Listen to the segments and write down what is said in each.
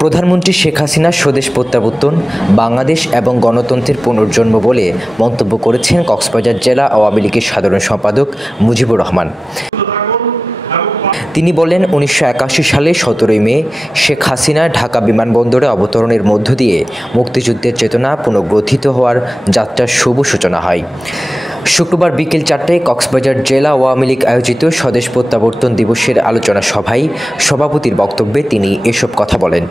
প্রধানমন্ত্রী শেখ হাসিনার স্বদেশ প্রত্যাবর্তন বাংলাদেশ এবং গণতন্ত্রের পুনর্জন্ম বলে মন্তব্য করেছেন কক্সবাজার জেলা আওয়ামী লীগের সাধারণ সম্পাদক মুজিবুর রহমান। তিনি বলেন, ১৯৮১ সালে ১৭ই মে শেখ হাসিনা ঢাকা বিমানবন্দরে অবতরণের মধ্য দিয়ে মুক্তিযুদ্ধের চেতনা পুনর্গঠিত হওয়ার যাত্রার শুভ সূচনা হয়। শুক্রবার বিকেল ৪টায় কক্সবাজার জেলা আওয়ামী লীগ আয়োজিত স্বদেশ প্রত্যাবর্তন দিবসের আলোচনা সভায় সভাপতির বক্তব্যে তিনি এসব কথা বলেন।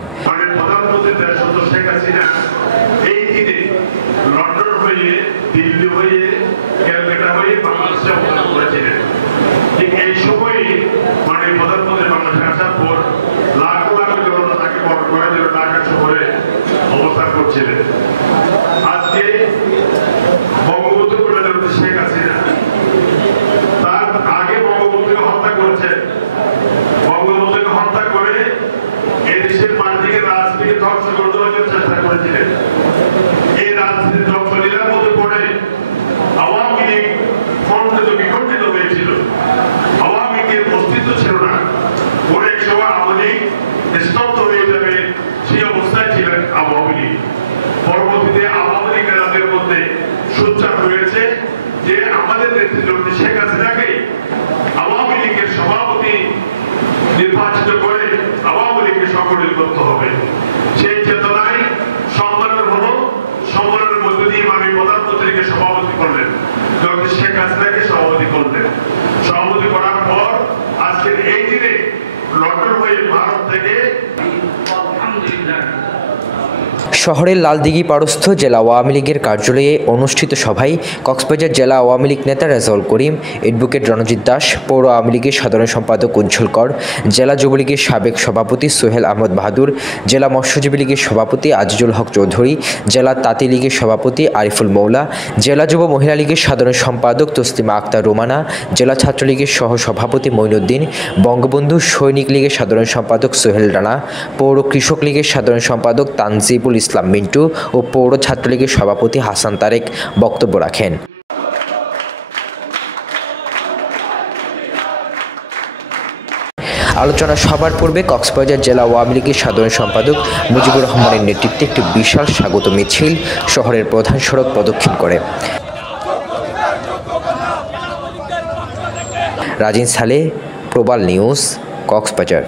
পরবর্তীতে আওয়ামী লীগ নেতাদের মধ্যে সোচ্চার হয়েছে যে আমাদের নেতৃত্বে শেখ হাসিনাকে আওয়ামী লীগের সভাপতি নির্বাচিত করে আওয়ামী লীগকে সংগঠিত করতে হবে। সেই চেতনায় সম্মেলন হলো। সম্মেলনের মধ্য দিয়ে আমি প্রধানমন্ত্রীকে সভাপতি করলেন, ডক্টর শেখ হাসিনাকে সভাপতি করলেন। সভাপতি করার পর আজকের এই দিনে লন্ডন হয়ে ভারত থেকে শহরের লালদিঘি পাড়স্থ জেলা আওয়ামী লীগের কার্যালয়ে অনুষ্ঠিত সভায় কক্সবাজার জেলা আওয়ামী লীগ নেতা রেজাউল করিম, অ্যাডভোকেট রণজিৎ দাস, পৌর আওয়ামী লীগের সাধারণ সম্পাদক উজ্জ্বল কর, জেলা যুবলীগের সাবেক সভাপতি সোহেল আহমদ বাহাদুর, জেলা মৎস্যজীবী লীগের সভাপতি আজিজুল হক চৌধুরী, জেলা তাঁতি লীগের সভাপতি আরিফুল মৌলা, জেলা যুব মহিলা লীগের সাধারণ সম্পাদক তসলিমা আক্তার রোমানা, জেলা ছাত্রলীগের সহ সভাপতি মঈনুদ্দিন, বঙ্গবন্ধু সৈনিক লীগের সাধারণ সম্পাদক সোহেল রানা, পৌর কৃষক লীগের সাধারণ সম্পাদক তানজিবুল ইসলাম মিন্টু ও পৌর ছাত্রলীগের সভাপতি হাসান তারেক বক্তব্য রাখেন। আলোচনা সভার পূর্বে কক্সবাজার জেলা আওয়ামী লীগের সাধারণ সম্পাদক মুজিবুর রহমানের নেতৃত্বে একটি বিশাল স্বাগত মিছিল শহরের প্রধান সড়ক প্রদক্ষিণ করে। রাজিন সালে, প্রবাল নিউজ, কক্সবাজার।